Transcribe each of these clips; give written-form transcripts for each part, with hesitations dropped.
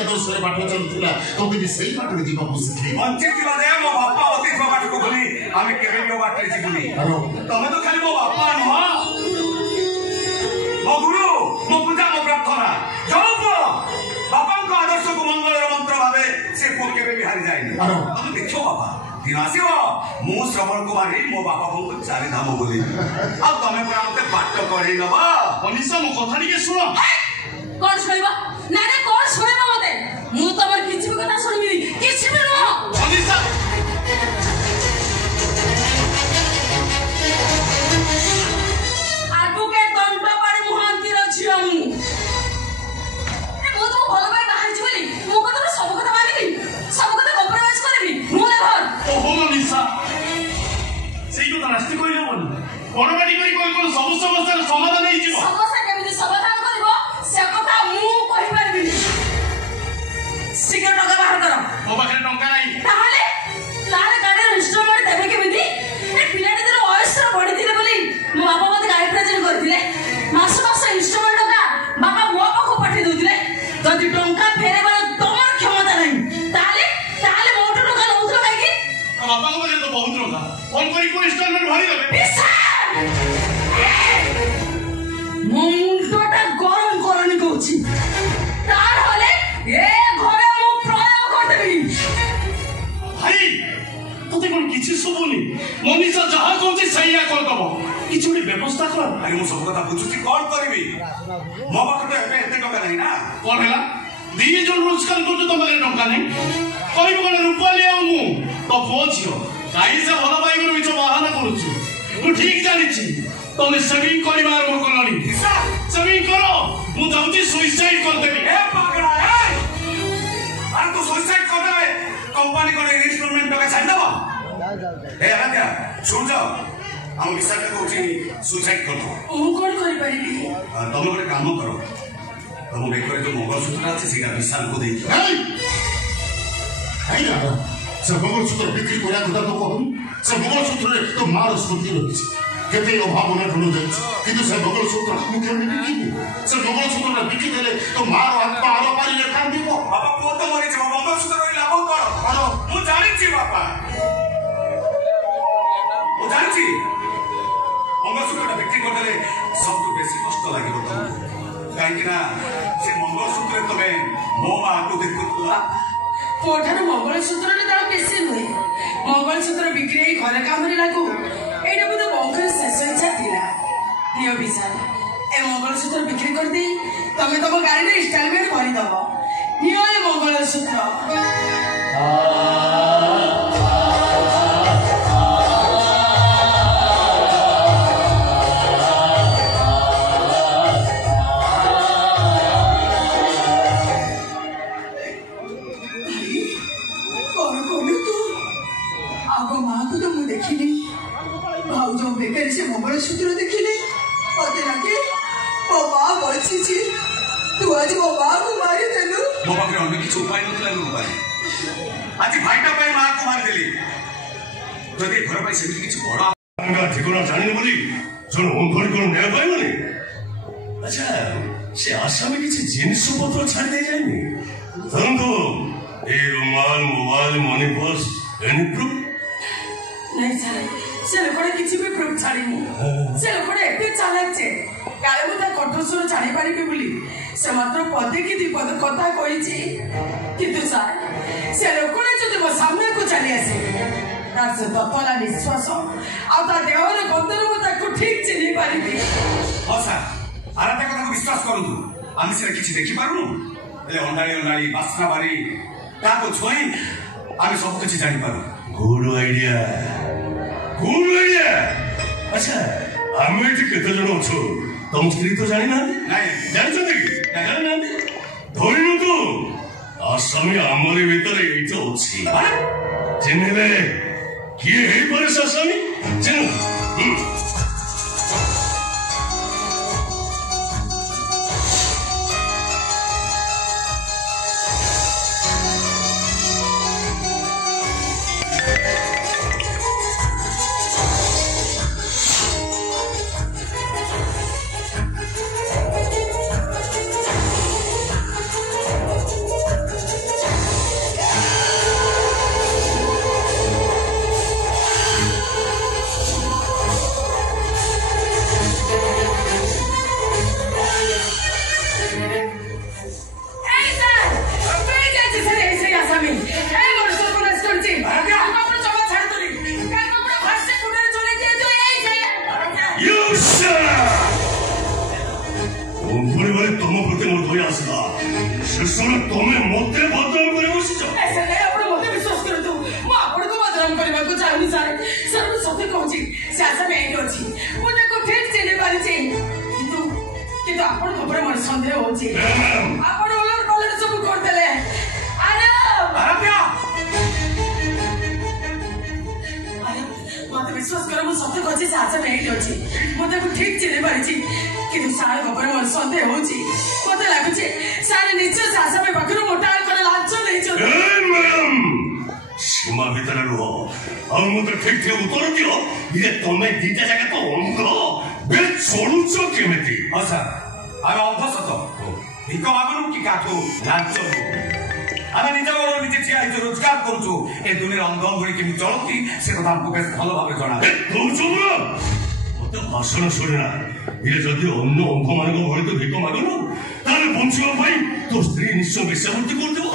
आदर्श बाट चलुला तो भी सही बाट रे जीवा बुझिथि बंचित थिबा दे मो बापा अति बाट को भली आमे केबे यो बाट रे जीवनी तमे तो खाली मो बापा न मो गुरु मो पूजा मो प्रार्थना जप बापा को आदर्श को मंगल मंत्र भावे से को केबे भी हारि जायनी तमे देखो बापा दिन आसीबो मो श्रवण कुमार मो बापा को चारि धाम बोली अब तमे पुरा मते पाठ करै नबा मनीषा मो कथा टिके सुनो कोन सुनैबा ना रे कोन सुनैबा मते मु तमर किछि भी कथा सुनबी किछि भी न मनीषा आगु के दंड पाड़ी मुहांती रछियो मु तो भल भाई बाहर छी बोली मु कथा सब कथा मानिबी सब कथा कम्प्रोमाइज करबी मु लेभर ओहो मनीषा सेई को रास्ते कइले बोल बड़बाडी करी कोन सब समस्यार समाधान हेइ जीव समस्या केमिति समाधान करबो से कथा मु कहि परबी शीघ्र टका बाहर करो मो पाखे टंका नाही ताहले तारे गाडी इंस्ट्रूमेंट देबे केमिति ए पिलाटे दिनो वयस्र बढी थिले बोली मो बापा मते गाडी प्रेजेंट करथिले मास मास इंस्ट्रूमेंट टका बापा मो पाखो पठे दउथिले जदि टंका फेरेबार तमर क्षमता नाही ताहले मोटो टका नउथलो काकी बापा को तो बहुत टंका फोन करी को इंस्टॉलमेंट भरी देबे मुंडटा गरम करनी कहूची तार हले ए घरे मु प्रयोग करदेबी भाई तोते कोन किछि सुबुनी मनीषा जहा कहूची सहीया कर दबो किछुडी व्यवस्था कर अरे मु सब कथा बुझुची कोन करबी मो पाखे तो एते टका नाही ना कोन हैला दी जन रोजगार करतो तमरे टका नाही कहबो कोन रुपाली आ मु तो पहुंचियो काई से भलो भाई गुरु विच बहाना करूछु तू ठीक जानिछि तमे सेविंग करिवा आरंभ करलनी सेविंग करो मु जाउची सुसाइड कर देबी ए पागड़ा ए अरे तू सुसाइड कर दे कंपनी को इन्वेस्टमेंट टका छाड़ दबो ए आराध्या सुन जाओ हम विशाल को कहूची सुसाइड कर दो मु कोन करि परिबी तमे गोटे काम करो तम बेकर जो मंगलसूत्र আছে সেটা विशाल को देई आई ना से मंगलसूत्र बिक्री करा কথা তো कहूं से मंगलसूत्र तो मार स्मृति रहिछि केते अभाव न ढुल जाइछि किंतु से मंगलसूत्र मु केमि बिकिबो से मंगलसूत्र बिकि देले तो मार आत्मा आरो पारी ले काम दिबो बाबा को तो मरि छ मंगलसूत्र रे लाभ कर मु जानि छी बापा मु जानि छी मंगलसूत्र बिक्री कर देले सब तो बेसी कष्ट लागिबो तुमको काहे कि ना से मंगलसूत्र तमे मो मा को देखुतला पोठार मंगलसूत्र रे दाम बेसी नुहे मंगलसूत्र बिक्री घरे काम रे लागू एटा बुद बंकर शेष इच्छा थिला नियो विशाल ए मंगलसूत्र बिक्री कर दे तमे तम गाड़ी रे इंस्टॉलमेंट भरी दबो नियो ए मंगलसूत्र मंगलसूत्र देखिले पते लगे ओ मां बची छी तू आज मो मां को मारी देलु मो पाखे अन्य किछ उपाय नथला नु भाई आज भाईटा पे मां को मार देली जदि घर पे सेमि किछ बड़ा अंगा ठिकाना जानि बोली जण ओंघरी कोन ने पाइबनी अच्छा से आशा में किछ जिनिस पत्र छाड़ दे जाइनी धरंतो ए रुमाल mobile money purse any proof नहीं सर से लोकड़े किछि भी प्रूफ छाड़ीनी से लोकड़े एते चालाक छे काले मु ता कंठस्वर छाड़ी पारिबे बोली से मात्र पदे की विपद कथा कहिछि किंतु सर से लोकड़े जदि मो सामने को चली आसे तार से ततला निश्वास आ ता देहर गंधर मु ताको ठीक चिनी पारिबे हो सर आराते कथा को विश्वास करु आमी से किछि देखि पारुनु एले अंडाळी बासना बारी ताको छोई आमी सब किछि जानि पारु गुड आइडिया अच्छा आम ये केते जन अच्छो तुम स्त्री तो जानी ना जानी जानी ना धोइनु तू आसामी आमरी भीतर एइतो अछि चिन्हले किए हेइ परे आसामी चिन्ह ଆସିଲା ଶେଷରେ ତମେ ମତେ ବଦନାମ କରି ବସିଛ। ଆପଣ ମତେ ବିଶ୍ୱାସ କରନ୍ତୁ, ମୁଁ ଆପଣଙ୍କୁ ବଦନାମ କରିବାକୁ ଚାହୁଁନି ସାର୍। ସାର୍ ମୁଁ ସତ୍ୟ କହୁଛି, ସେ ଆସାମୀ ଏଇଠି ଅଛି, ମୁଁ ତାକୁ ଠିକ ଚିହ୍ନି ପାରିଛି। କିନ୍ତୁ ଆପଣଙ୍କ ଉପରେ ମୋର ସନ୍ଦେହ ହଉଛି। ଆପଣ ଓଲଟ ପାଲଟ ସବୁ କରିଦେଲେ। ମତେ ବିଶ୍ୱାସ କର, ମୁଁ ସତ୍ୟ କହୁଛି, ସେ ଆସାମୀ ଏଇଠି ଅଛି, ମୁଁ ତାକୁ ଠିକ ଚିହ୍ନି ପାରିଛି। କିନ୍ତୁ ସାର୍ଙ୍କ ଉପରେ ମୋର ସନ୍ଦେହ ହଉଛି। ମତେ ଲାଗୁଛି ସାର୍ ନିଶ୍ଚୟ ସେ ଆସାମୀ ପାଖରୁ ମୋଟା ଅଙ୍କର ଲାଞ୍ଚ ଦେଇଛନ୍ତି। ସୀମା ଭିତରେ ରୁହ, ଆଉ ମତେ ଠିକ ଠିକ ଉତ୍ତର ଦିଅ। ଇଏ ତମେ ଦିଟା ଜାଗା ତ ଅନ୍ଧ, ବେ ଚଳୁଛ କେମିତି? ହଁ ସାର୍, ଆମେ ଅନ୍ଧ ସତ, ଭିକ ମାଗୁନୁ କି କାଠୁ ଲାଞ୍ଚ ନୁହଁ। ଆମେ ନିଜ ଗୋଡ଼ ନିଜେ ଠିଆ ହେଇଛୁ, ରୋଜଗାର କରୁଛୁ। ଏ ଦୁନିଆରେ ଅନ୍ଧ ଭଳି କେମିତି ଚଳନ୍ତି ସେ କଥା ଆମକୁ ବେଶ ଭଲ ଭାବରେ ଜଣା। ମତେ ଭାଷଣ ଶୁଣିନା। ଇଏ ଯଦି ଅନ୍ୟ ଅନ୍ଧମାନଙ୍କ ଭଳି ତ ଭିକ ମାଗୁନୁ, ତାହେଲେ ବଞ୍ଚିବା ପାଇଁ ତୋ ସ୍ତ୍ରୀ ନିଶ୍ଚୟ ବେଶ୍ୟାବୃତ୍ତି କରୁଥିବ।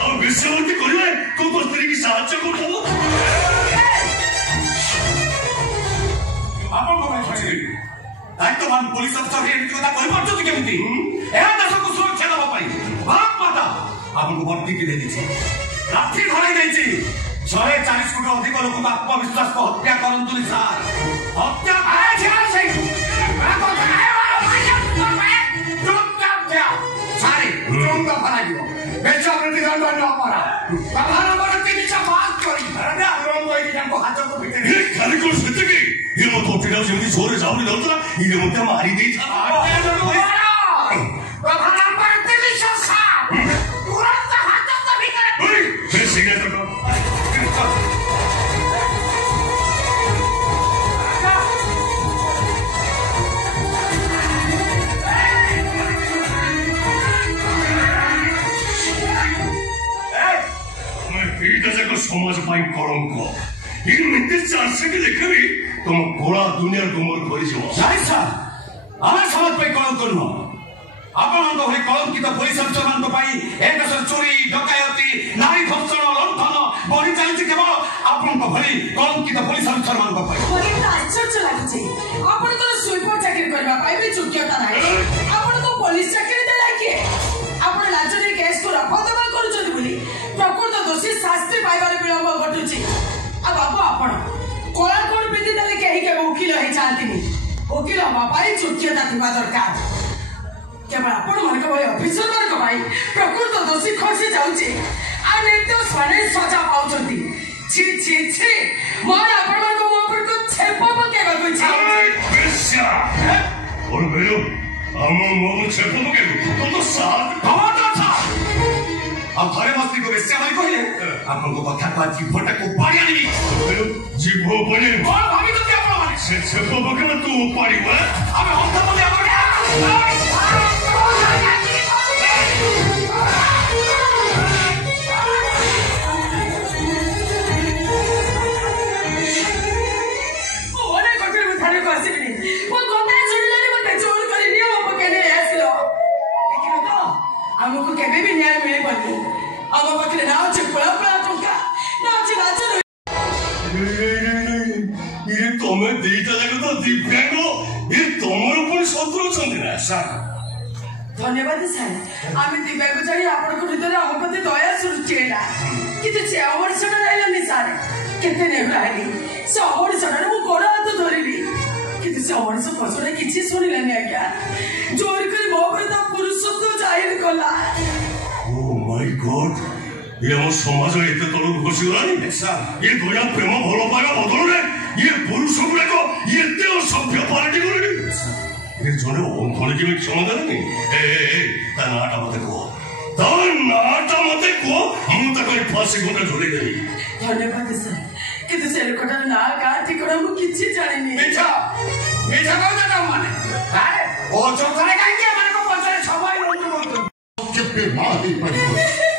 ଆଉ ବେଶ୍ୟାବୃତ୍ତି କରିଲେ ତୁ ତୋ ସ୍ତ୍ରୀ କି ସାହାଯ୍ୟ କରୁଥିବ। ଆପଣଙ୍କ ପାଇଁ ଦାୟିତ୍ୱବାନ ପୋଲିସ ଅଫିସର ଏମିତି କଥା କହିପାରୁଛନ୍ତି କେମିତି? ଏହା ଦେଶକୁ ସୁରକ୍ଷା ଦେବା ପାଇଁ ଭାରତ ମାତା ଆପଣଙ୍କୁ ବର୍ତ୍ତିକି ଦେଇଛି, ରାତ୍ରି ଧରାଇ ଦେଇଛି। 140 କୋଟି ଅଧିକ ଲୋକଙ୍କୁ ଆତ୍ମବିଶ୍ୱାସ ହତ୍ୟା କରନ୍ତୁନି ସାର୍। ହତ୍ୟା ସେମିତି ଜୋରରେ ଯାଉନି ଯାଉଥିଲା, ଇଏ ମତେ ମାରି ଦେଇଥା। ସମାଜ ପାଇଁ କଳଙ୍କ ଏମିତି ଚାଷୀକି ଦେଖିବି ତମ ଗୋଳା ଦୁନିଆରେ ତୁମର କରିଯିବ। ନାଇଁ ସାର୍, ଆମେ ସମାଜ ପାଇଁ କଳଙ୍କ ନୁହଁ। ଆପଣଙ୍କ ଭଳି କଳଙ୍କିତ ପୋଲିସ ଅଫିସରମାନଙ୍କ ପାଇଁ ଏ ଦେଶରେ ଚୋରି, ଡକାୟତି, ନାରୀ ଧର୍ଷଣ, ଲୁଣ୍ଠନ ବଢି ଚାଲିଛି କେବଳ ଆପଣଙ୍କ ଭଳି କଳଙ୍କିତ ପୋଲିସ ଅଫିସରମାନଙ୍କ ପାଇଁ। ଆଶ୍ଚର୍ଯ୍ୟ ଲାଗୁଛି, ଆପଣଙ୍କର ସୁଇପର ଚାକିରି କରିବା ପାଇଁ ବି ଯୋଗ୍ୟତା ନାହିଁ। ଆପଣଙ୍କୁ ପୋଲିସ ଚାକିରି ଦେଲା କିଏ? ଆପଣ ଲାଞ୍ଚରେ କେସ୍କୁ ରଫାଦଫା କରୁଛନ୍ତି ବୋଲି ପ୍ରକୃତ ଦୋଷୀ ଶାସ୍ତି ପାଇବାରେ ବିଳମ୍ବ ଘଟୁଛି। ଆଉ ବାବୁ, ଆପଣ କଳା କୋଟ ପିନ୍ଧିଦେଲେ କେହି କେବେ ଓକିଲ ହେଇଯାଆନ୍ତିନି। ଓକିଲ ହବା ପାଇଁ ଯୋଗ୍ୟତା ଥିବା ଦରକାର। କେବଳ ଆପଣମାନଙ୍କ ଭଳି ଅଫିସରମାନଙ୍କ ପାଇଁ ପ୍ରକୃତ ଦୋଷୀ ଖସି ଯାଉଛି ଆଉ ନିର୍ଦ୍ଦୋଷ ମାନେ ସଜା ପାଉଛନ୍ତି। ଛି ଛି ଛି, ମୋର ଆପଣମାନଙ୍କ ମୋ ଉପରକୁ ଛେପ ପକେଇବାକୁ ଇଚ୍ଛା ହଉଛି। ଆମ ମୁହଁକୁ ଛେପ ପକେଇବୁ ତ ଆଉ ଥରେ ମସ୍ତିକୁ ବେଶ୍ୟା ଭାଇ କହିଲେ ଆପଣଙ୍କ କଥାକୁ ଜିଭଟାକୁ ଉପାଡ଼ି ଆଣିବି। ଜିଭ ଉପାଡ଼ି କଣ ଭାବିଛନ୍ତି ଆପଣମାନେ? ସେ ଛେପ ପକେଇଲେ ତୁ ଉପାଡ଼ିବ। ଆମେ ଅନ୍ଧ ବୋଲି ଆମକୁ କେବେ ବି ନ୍ୟାୟ ମିଳିବନି। ଆମ ପାଖରେ ନା ଅଛି କଳା କଳା ଟଙ୍କା, ନା ଅଛି ଲାଞ୍ଚ। ତମେ ଦିଟା ଯାକ ତ ଦିବ୍ୟାଙ୍ଗ, ଇଏ ତମର ପୁଣି ଶତ୍ରୁ ଅଛନ୍ତି ନା? ସାର୍ ଧନ୍ୟବାଦ ସାର୍, ଆମେ ଦିବ୍ୟାଙ୍ଗ ଜାଣି ଆପଣଙ୍କ ହୃଦୟରେ ଆମ ପ୍ରତି ଦୟା ସୃଷ୍ଟି ହେଲା। କିନ୍ତୁ ସେ ଅମଣିଷଟା ରହିଲାନି ସାର୍। କେତେ ନେହୁରାଲି ସେ ଅମଣିଷଟାରେ ମୁଁ ଗୋଡ଼ ହାତ ଧରିଲି, କିନ୍ତୁ ସେ ଅମଣିଷ ପଛରେ କିଛି ଶୁଣିଲାନି ଆଜ୍ଞା। ଜୋର କରି ମୋ ଉପରେ ତା ପୁରୁଷତ୍ୱ ଜାହିର କଲା। ଓ ମାଇ ଗଡ୍, ଇଏ ଆମ ସମାଜ ଏତେ ତଳକୁ ଖସିଗଲାଣି। ଇଏ ଦୟା, ପ୍ରେମ, ଭଲ ପାଇବା ବଦଳରେ ଇଏ ପୁରୁଷ ଗୁଡାକ ଏତେ ଅସଭ୍ୟ ପାଲଟି ଗଲେଣି। ଇଏ ଜଣେ ଅନ୍ଧରେ କେବେ କ୍ଷମା ଦେଲେନି। ତା ନାଁଟା ମତେ କୁହ, ତା ନାଁଟା ମତେ କୁହ, ମୁଁ ତାକୁ ଫାଶୀ ଘଣ୍ଟା ଝୁଲେଇ ଦେବି। ଧନ୍ୟବାଦ ସାର୍, କିନ୍ତୁ ସେ ଲୋକଟାର ନାଁ ଗାଁ ଠିକଣା ମୁଁ କିଛି ଜାଣିନି। ମିଛ କହୁଛ ତମମାନେ? ଅଯଥାରେ କାହିଁକି ଏମାନଙ୍କ ପଛରେ ସମୟ ନଷ୍ଟ କରୁଛ? କେବେ ମା ଦେଇପାରିବ